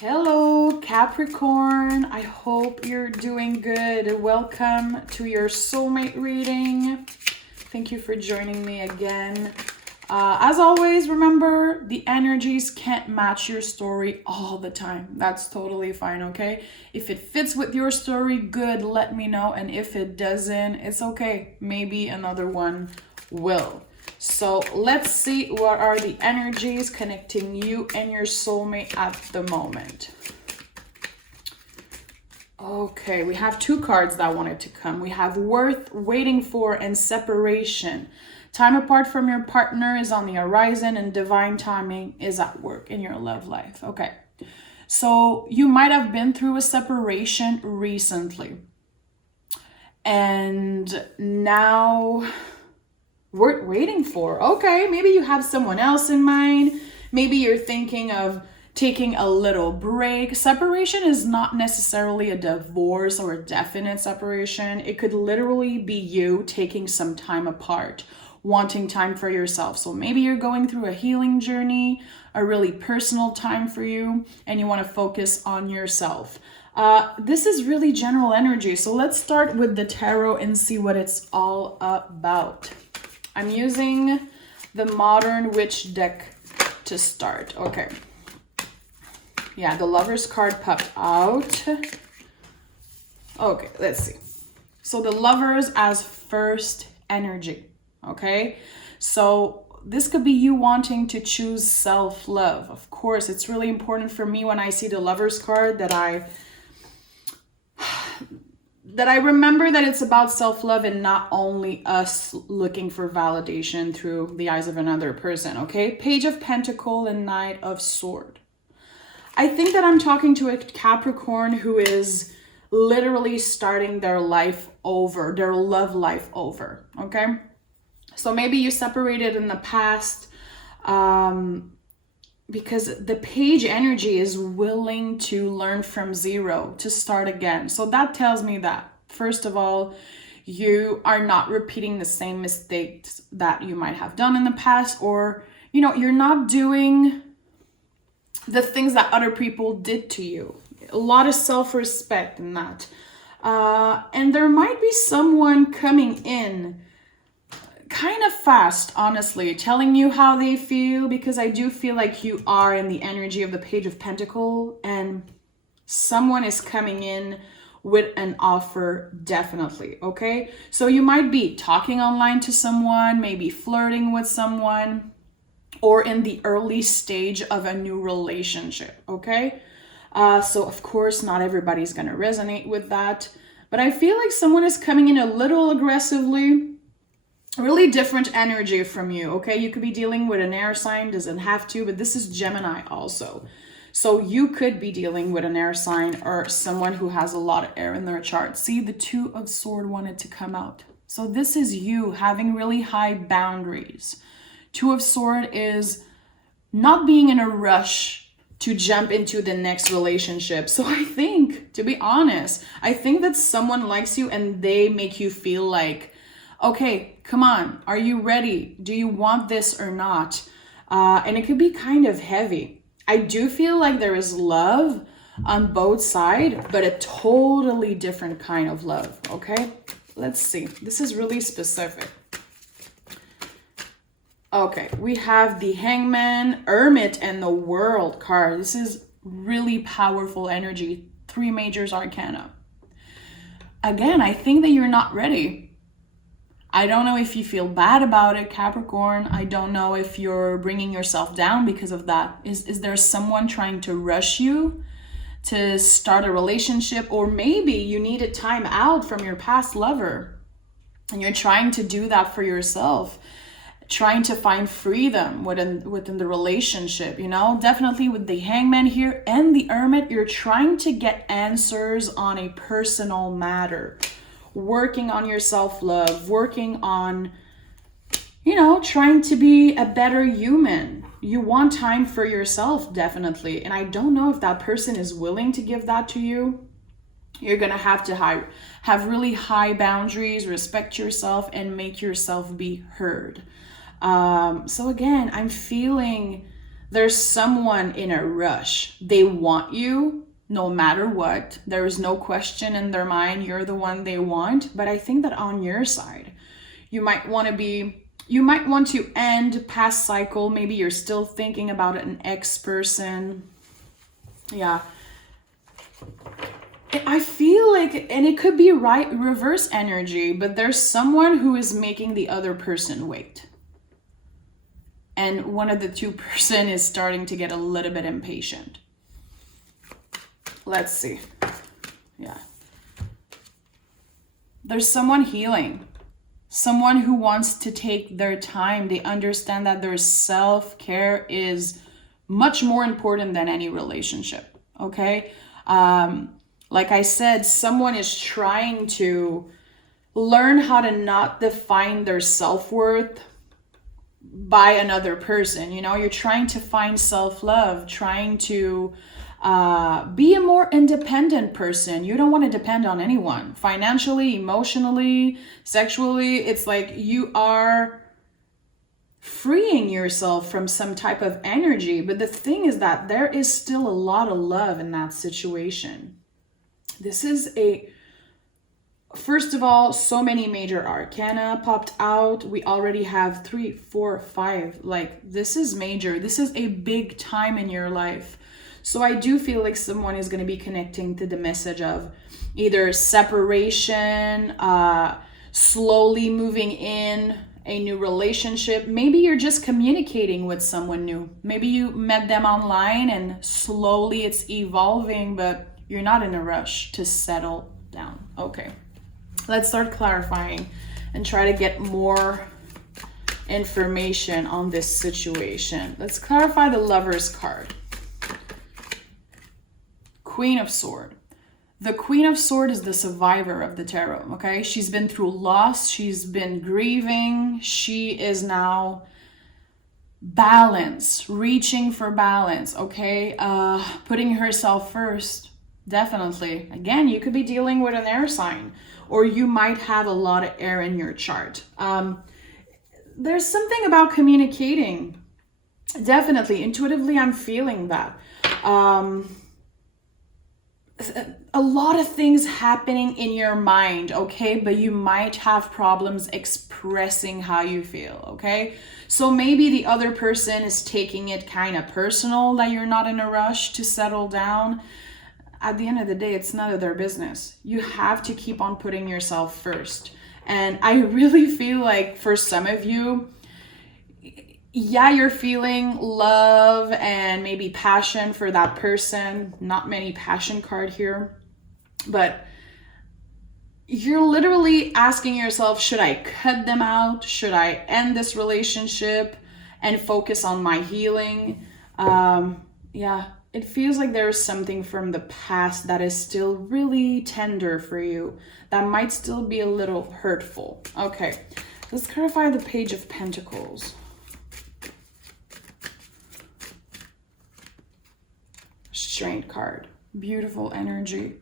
Hello, Capricorn. I hope you're doing good. Welcome to your soulmate reading. Thank you for joining me again. As always, remember, the energies can't match your story all the time. That's totally fine, okay? If it fits with your story, good, let me know. And if it doesn't, it's okay. Maybe another one will. So let's see what are the energies connecting you and your soulmate at the moment. Okay, we have two cards that wanted to come. We have worth, waiting for, and separation. Time apart from your partner is on the horizon and divine timing is at work in your love life. Okay, so you might have been through a separation recently. And now we're waiting for, okay, maybe you have someone else in mind. Maybe you're thinking of taking a little break. Separation is not necessarily a divorce or a definite separation. It could literally be you taking some time apart, wanting time for yourself. So maybe you're going through a healing journey, a really personal time for you, and you want to focus on yourself. This is really general energy. So let's start with the tarot and see what it's all about. I'm using the Modern Witch deck to start. Okay. Yeah, the Lover's card popped out. Okay, let's see. So the Lovers as first energy. Okay, so this could be you wanting to choose self-love. Of course, it's really important for me when I see the Lover's card that I remember that it's about self-love and not only us looking for validation through the eyes of another person, okay? Page of Pentacle and Knight of Sword. I think that I'm talking to a Capricorn who is literally starting their life over, their love life over, okay? So maybe you separated in the past because the page energy is willing to learn from zero, to start again. So that tells me that, first of all, you are not repeating the same mistakes that you might have done in the past, or, you know, you're not doing the things that other people did to you. A lot of self-respect in that. And there might be someone coming in kind of fast, honestly, telling you how they feel, because I do feel like you are in the energy of the Page of Pentacle, and someone is coming in with an offer, definitely, okay? So you might be talking online to someone, maybe flirting with someone, or in the early stage of a new relationship, okay? So of course, not everybody's gonna resonate with that, but I feel like someone is coming in a little aggressively, really different energy from you, okay? You could be dealing with an air sign, doesn't have to, but this is Gemini also. So you could be dealing with an air sign or someone who has a lot of air in their chart. See, the Two of Swords wanted to come out. So this is you having really high boundaries. Two of Swords is not being in a rush to jump into the next relationship. So I think, to be honest, I think that someone likes you and they make you feel like, okay, come on, are you ready? Do you want this or not? And it could be kind of heavy. I do feel like there is love on both sides, but a totally different kind of love, okay? Let's see. This is really specific. Okay, we have the Hangman, Hermit, and the World card. This is really powerful energy. 3 major arcana. Again, I think that you're not ready. I don't know if you feel bad about it, Capricorn. I don't know if you're bringing yourself down because of that. Is there someone trying to rush you to start a relationship? Or maybe you needed time out from your past lover and you're trying to do that for yourself, trying to find freedom within the relationship, you know? Definitely with the Hangman here and the Hermit, you're trying to get answers on a personal matter. Working on your self-love, working on, you know, trying to be a better human. You want time for yourself, definitely. And I don't know if that person is willing to give that to you. You're going to have really high boundaries, respect yourself, and make yourself be heard. So again, I'm feeling There's someone in a rush. They want you no matter what. There is no question in their mind. You're the one they want. But I think that on your side, you might want to end past cycle. Maybe you're still thinking about an ex person. Yeah. I feel like, and it could be reverse energy, but there's someone who is making the other person wait. And one of the two person is starting to get a little bit impatient. Let's see. Yeah. There's someone healing. Someone who wants to take their time. They understand that their self-care is much more important than any relationship. Okay? Like I said, someone is trying to learn how to not define their self-worth by another person. You know, you're trying to find self-love, trying to be a more independent person. You don't want to depend on anyone financially, emotionally, sexually. It's like you are freeing yourself from some type of energy. But the thing is that there is still a lot of love in that situation. This is first of all, so many major arcana popped out. We already have 3, 4, 5. Like, this is major. This is a big time in your life. So I do feel like someone is going to be connecting to the message of either separation, slowly moving in a new relationship. Maybe you're just communicating with someone new. Maybe you met them online and slowly it's evolving, but you're not in a rush to settle down. Okay, let's start clarifying and try to get more information on this situation. Let's clarify the Lover's card. Queen of Swords. The Queen of Swords is the survivor of the tarot, okay? She's been through loss. She's been grieving. She is now balance, reaching for balance, okay? Putting herself first, definitely. Again, you could be dealing with an air sign, or you might have a lot of air in your chart. There's something about communicating. Definitely, intuitively, I'm feeling that. A lot of things happening in your mind, okay? But you might have problems expressing how you feel, okay? So maybe the other person is taking it kind of personal that you're not in a rush to settle down. At the end of the day, it's none of their business. You have to keep on putting yourself first. And I really feel like for some of you, yeah, you're feeling love and maybe passion for that person. Not many passion card here, but you're literally asking yourself, should I cut them out? Should I end this relationship and focus on my healing? Yeah, it feels like there's something from the past that is still really tender for you, that might still be a little hurtful. Okay, let's clarify the Page of Pentacles. Strength card. Beautiful energy.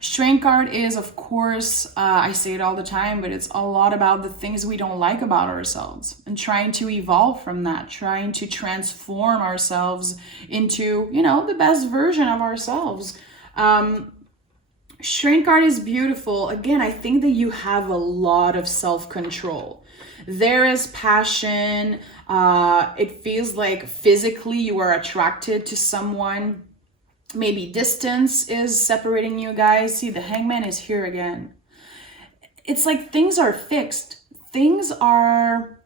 Strength card is, of course, I say it all the time, but it's a lot about the things we don't like about ourselves and trying to evolve from that, trying to transform ourselves into, you know, the best version of ourselves. Strength card is beautiful. Again, I think that you have a lot of self-control. There is passion. It feels like physically you are attracted to someone. Maybe distance is separating you guys. See, the Hangman is here again. It's like things are fixed. Things are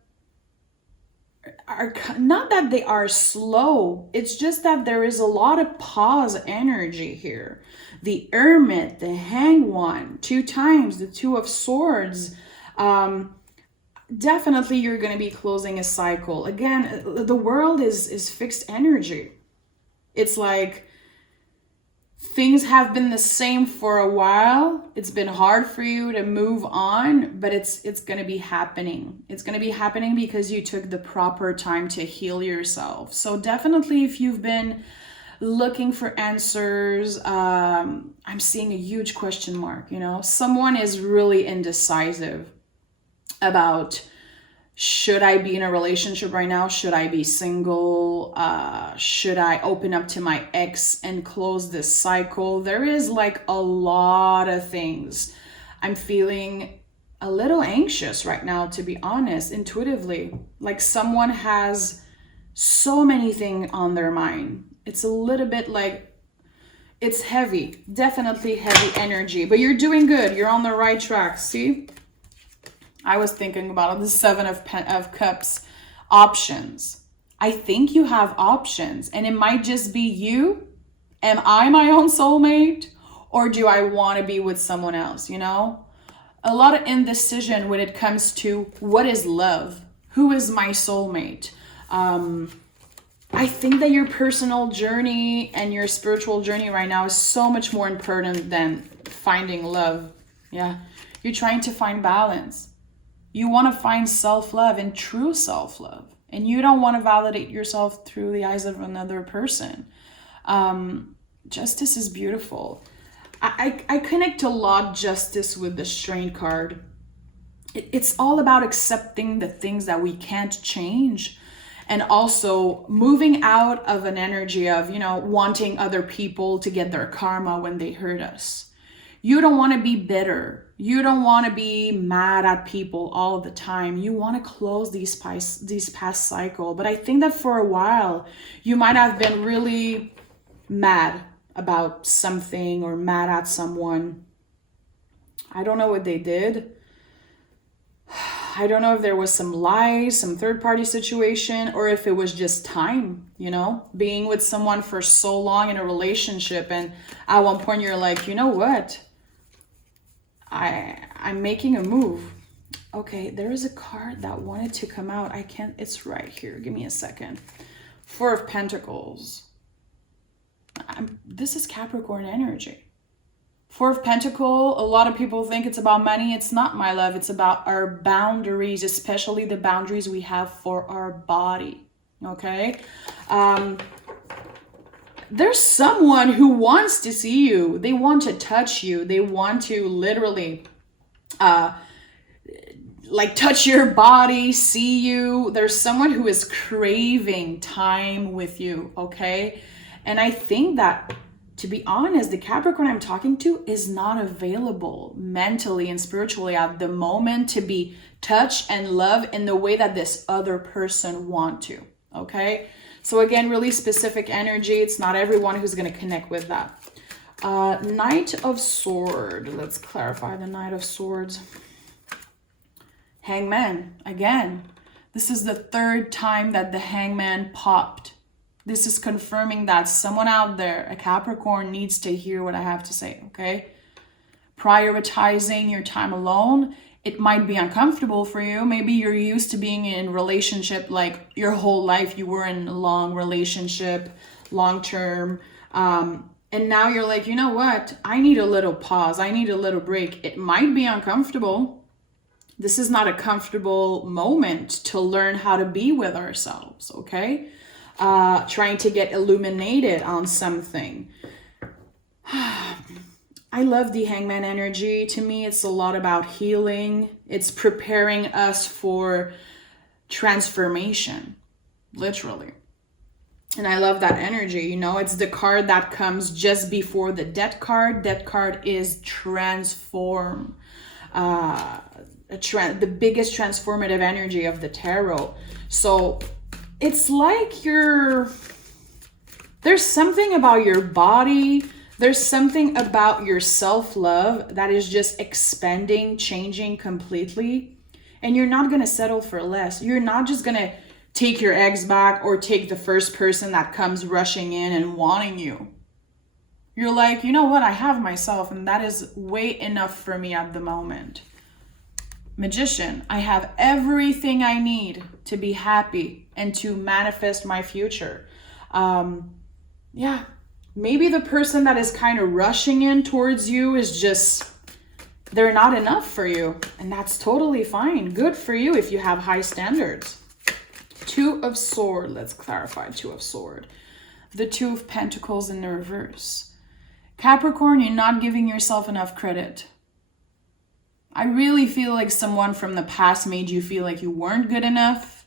not that they are slow. It's just that there is a lot of pause energy here. The Hermit, the Hangman, 2 times, the 2 of Swords. Definitely you're going to be closing a cycle. Again, the world is fixed energy. It's like things have been the same for a while. It's been hard for you to move on, but it's going to be happening. It's going to be happening because you took the proper time to heal yourself. So definitely if you've been looking for answers, I'm seeing a huge question mark, you know. Someone is really indecisive about Should I be in a relationship right now? Should I be single? Should I open up to my ex and close this cycle? There is like a lot of things. I'm feeling a little anxious right now, to be honest, intuitively. Like someone has so many things on their mind. It's a little bit like, it's heavy, definitely heavy energy, but you're doing good. You're on the right track. See? I was thinking about the Seven of Cups options. I think you have options, and it might just be you. Am I my own soulmate, or do I want to be with someone else? You know, a lot of indecision when it comes to what is love, who is my soulmate. I think that your personal journey and your spiritual journey right now is so much more important than finding love. Yeah, you're trying to find balance. You want to find self-love and true self-love. And you don't want to validate yourself through the eyes of another person. Justice is beautiful. I connect a lot justice with the Strength card. It's all about accepting the things that we can't change. And also moving out of an energy of, wanting other people to get their karma when they hurt us. You don't want to be bitter. You don't want to be mad at people all the time. You want to close these past cycle. But I think that for a while, you might have been really mad about something or mad at someone. I don't know what they did. I don't know if there was some lies, some third-party situation, or if it was just time, being with someone for so long in a relationship. And at one point you're like, you know what? I'm making a move. Okay, there is a card that wanted to come out. It's right here. Give me a second. Four of Pentacles. This is Capricorn energy. Four of Pentacles, a lot of people think it's about money. It's not, my love. It's about our boundaries, especially the boundaries we have for our body. Okay? There's someone who wants to see you. They want to touch you. They want to literally touch your body, see you. There's someone who is craving time with you, okay? And I think that, to be honest, the Capricorn I'm talking to is not available mentally and spiritually at the moment to be touched and loved in the way that this other person want to, okay? So again, really specific energy. It's not everyone who's going to connect with that. Knight of Swords. Let's clarify the Knight of Swords. Hangman. Again, this is the third time that the Hangman popped. This is confirming that someone out there, a Capricorn, needs to hear what I have to say, okay? Prioritizing your time alone. It might be uncomfortable for you. Maybe you're used to being in relationship like your whole life. You were in a long relationship, long term. And now you're like, you know what? I need a little pause. I need a little break. It might be uncomfortable. This is not a comfortable moment to learn how to be with ourselves, okay? Trying to get illuminated on something. I love the Hangman energy. To me, it's a lot about healing. It's preparing us for transformation, literally. And I love that energy. It's the card that comes just before the Death card. Death card is transform. The biggest transformative energy of the tarot. So it's like there's something about your body. There's something about your self-love that is just expanding, changing completely. And you're not going to settle for less. You're not just going to take your ex back or take the first person that comes rushing in and wanting you. You're like, you know what? I have myself, and that is way enough for me at the moment. Magician. I have everything I need to be happy and to manifest my future. Maybe the person that is kind of rushing in towards you is just, they're not enough for you. And that's totally fine. Good for you if you have high standards. Two of Swords. Let's clarify Two of Swords. The Two of Pentacles in the reverse. Capricorn, you're not giving yourself enough credit. I really feel like someone from the past made you feel like you weren't good enough,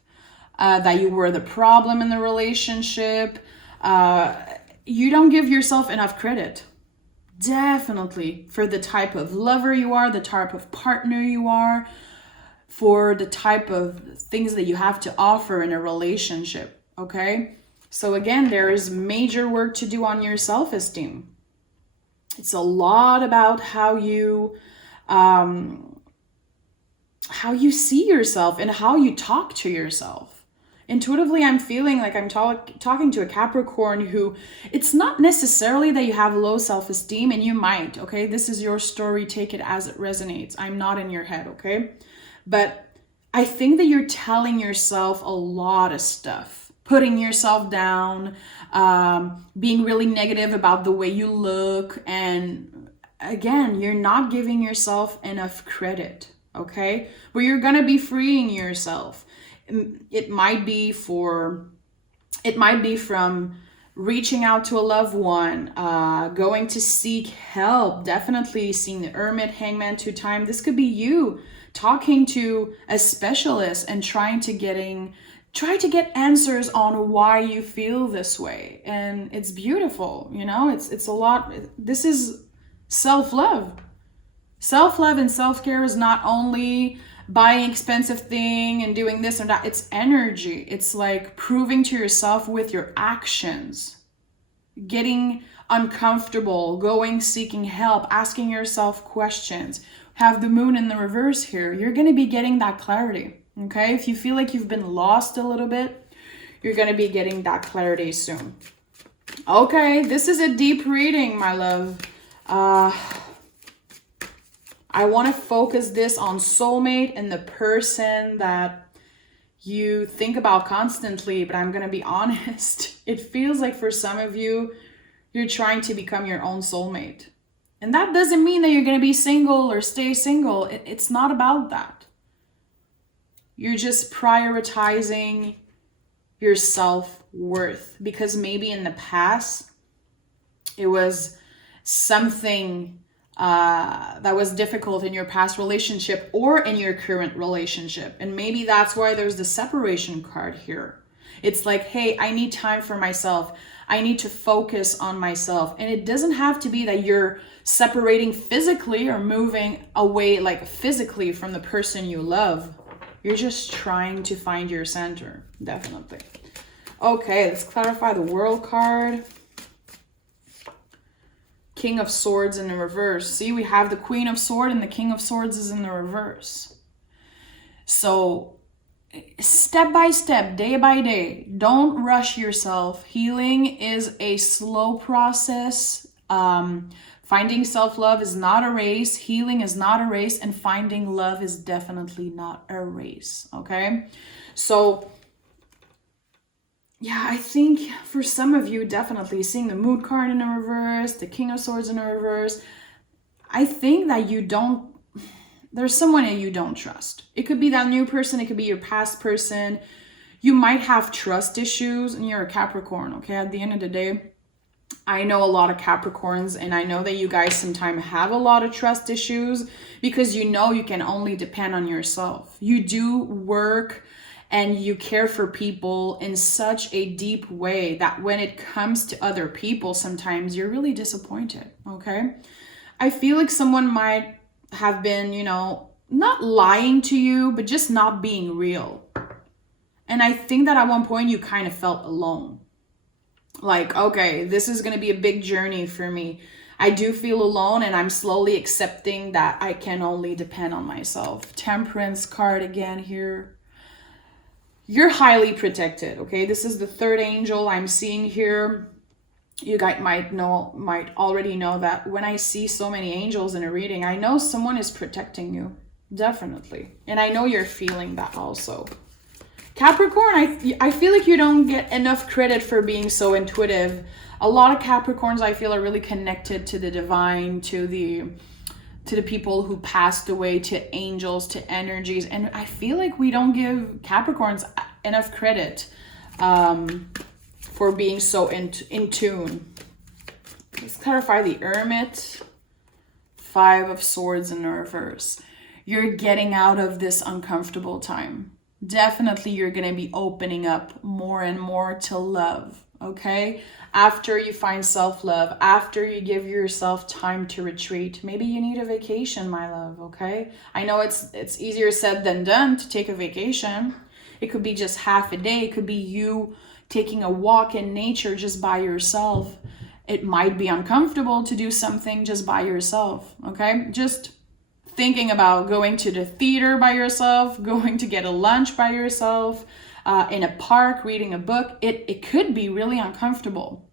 that you were the problem in the relationship. You don't give yourself enough credit. Definitely for the type of lover you are, the type of partner you are, for the type of things that you have to offer in a relationship, okay? So again, there is major work to do on your self-esteem. It's a lot about how you see yourself and how you talk to yourself. Intuitively, I'm feeling like I'm talking to a Capricorn who, it's not necessarily that you have low self-esteem, and you might, okay? This is your story. Take it as it resonates. I'm not in your head, okay? But I think that you're telling yourself a lot of stuff, putting yourself down, being really negative about the way you look. And again, you're not giving yourself enough credit, okay? But you're going to be freeing yourself. It might be from reaching out to a loved one, going to seek help, definitely seeing the Hermit, Hangman 2 times. This could be you talking to a specialist and try to get answers on why you feel this way. And it's beautiful, you know, it's a lot. This is self-love. Self-love and self-care is not only buying expensive thing and doing this or that. It's energy. It's like proving to yourself with your actions, getting uncomfortable, going, seeking help, asking yourself questions. Have the moon in the reverse here. You're going to be getting that clarity. Okay. If you feel like you've been lost a little bit, you're going to be getting that clarity soon. Okay. This is a deep reading, my love. I want to focus this on soulmate and the person that you think about constantly, but I'm going to be honest. It feels like for some of you, you're trying to become your own soulmate. And that doesn't mean that you're going to be single or stay single. It's not about that. You're just prioritizing your self-worth because maybe in the past, it was something that was difficult in your past relationship or in your current relationship. And maybe that's why there's the separation card here. It's like, hey, I need time for myself. I need to focus on myself. And it doesn't have to be that you're separating physically or moving away like physically from the person you love. You're just trying to find your center, definitely. Okay, let's clarify the World card. King of Swords in the reverse. See, we have the Queen of Swords and the King of Swords is in the reverse. So step by step, day by day, don't rush yourself. Healing is a slow process. Finding self-love is not a race. Healing is not a race. And finding love is definitely not a race. Okay? So yeah, I think for some of you, definitely seeing the Moon card in the reverse, the King of Swords in the reverse, I think that there's someone that you don't trust. It could be that new person. It could be your past person. You might have trust issues and you're a Capricorn, okay? At the end of the day, I know a lot of Capricorns and I know that you guys sometimes have a lot of trust issues because you know you can only depend on yourself. You do work and you care for people in such a deep way that when it comes to other people, sometimes you're really disappointed, okay? I feel like someone might have been, you know, not lying to you, but just not being real. And I think that at one point you kind of felt alone. Like, okay, this is going to be a big journey for me. I do feel alone and I'm slowly accepting that I can only depend on myself. Temperance card again here. You're highly protected, okay? This is the third angel I'm seeing here. You guys might already know that when I see so many angels in a reading, I know someone is protecting you, definitely. And I know you're feeling that also. Capricorn, I feel like you don't get enough credit for being so intuitive. A lot of Capricorns I feel are really connected to the divine, to the people who passed away, to angels, to energies. And I feel like we don't give Capricorns enough credit for being so in tune. Let's clarify the Hermit. 5 of Swords in the reverse. you're getting out of this uncomfortable time. Definitely you're going to be opening up more and more to love, okay? After you find self-love, after you give yourself time to retreat, maybe you need a vacation, my love, okay? I know it's easier said than done to take a vacation. It could be just half a day. It could be you taking a walk in nature just by yourself. It might be uncomfortable to do something just by yourself, okay? Just thinking about going to the theater by yourself, going to get a lunch by yourself, in a park, reading a book, it could be really uncomfortable.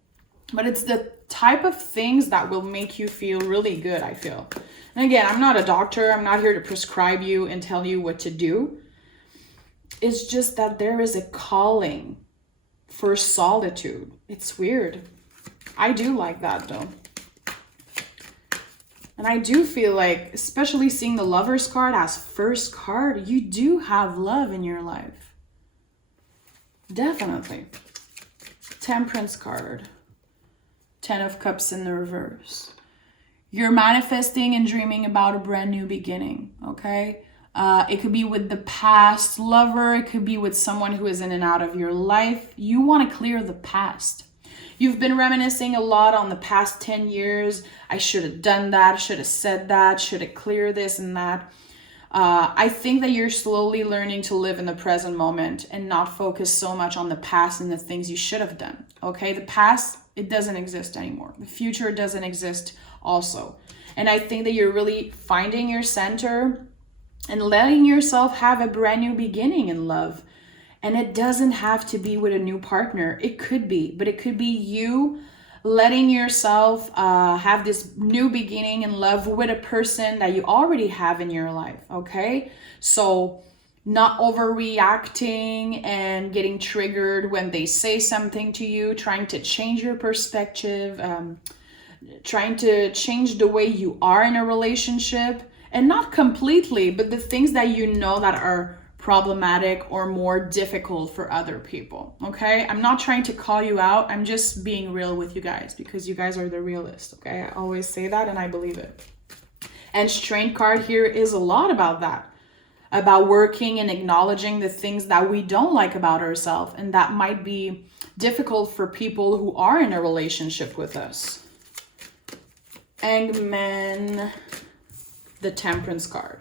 But it's the type of things that will make you feel really good, I feel. And again, I'm not a doctor. I'm not here to prescribe you and tell you what to do. It's just that there is a calling for solitude. It's weird. I do like that though. And I do feel like, especially seeing the Lover's card as first card, you do have love in your life. Definitely. Temperance card. 10 of Cups in the reverse. You're manifesting and dreaming about a brand new beginning, okay? It could be with the past lover. It could be with someone who is in and out of your life. You want to clear the past. You've been reminiscing a lot on the past 10 years. I should have done that, should have said that, should have cleared this and that. I think that you're slowly learning to live in the present moment and not focus so much on the past and the things you should have done. Okay, the past, it doesn't exist anymore. The future doesn't exist also. And I think that you're really finding your center and letting yourself have a brand new beginning in love. And it doesn't have to be with a new partner. It could be, but it could be you letting yourself have this new beginning in love with a person that you already have in your life, okay? So not overreacting and getting triggered when they say something to you, trying to change your perspective, trying to change the way you are in a relationship, and not completely, but the things that you know that are problematic or more difficult for other people, okay? I'm not trying to call you out. I'm just being real with you guys because you guys are the realist, okay? I always say that and I believe it. And Strength card here is a lot about that, about working and acknowledging the things that we don't like about ourselves and that might be difficult for people who are in a relationship with us. Hangman, the Temperance card.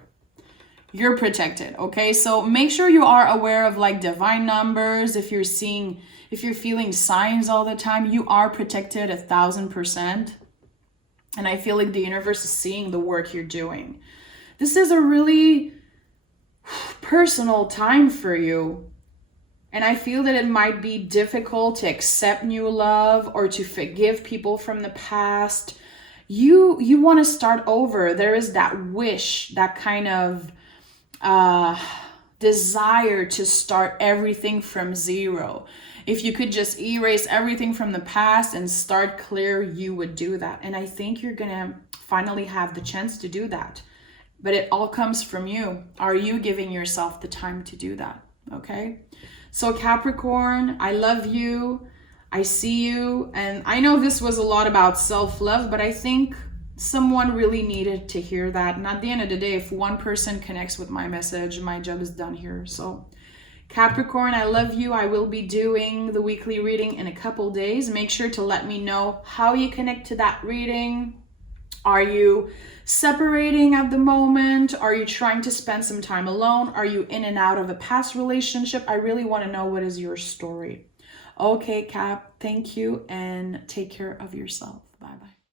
You're protected, okay? So make sure you are aware of like divine numbers. If you're feeling signs all the time, you are protected 1,000%. And I feel like the universe is seeing the work you're doing. This is a really personal time for you. And I feel that it might be difficult to accept new love or to forgive people from the past. You want to start over. There is that wish, that kind of desire to start everything from zero. If you could just erase everything from the past and start clear, you would do that. And I think you're gonna finally have the chance to do that. But it all comes from you. Are you giving yourself the time to do that? Okay? So Capricorn, I love you. I see you. And I know this was a lot about self-love, but I think someone really needed to hear that. And at the end of the day, if one person connects with my message, my job is done here. So Capricorn, I love you. I will be doing the weekly reading in a couple days. Make sure to let me know how you connect to that reading. Are you separating at the moment? Are you trying to spend some time alone? Are you in and out of a past relationship? I really want to know what is your story. Okay, Cap, thank you and take care of yourself. Bye-bye.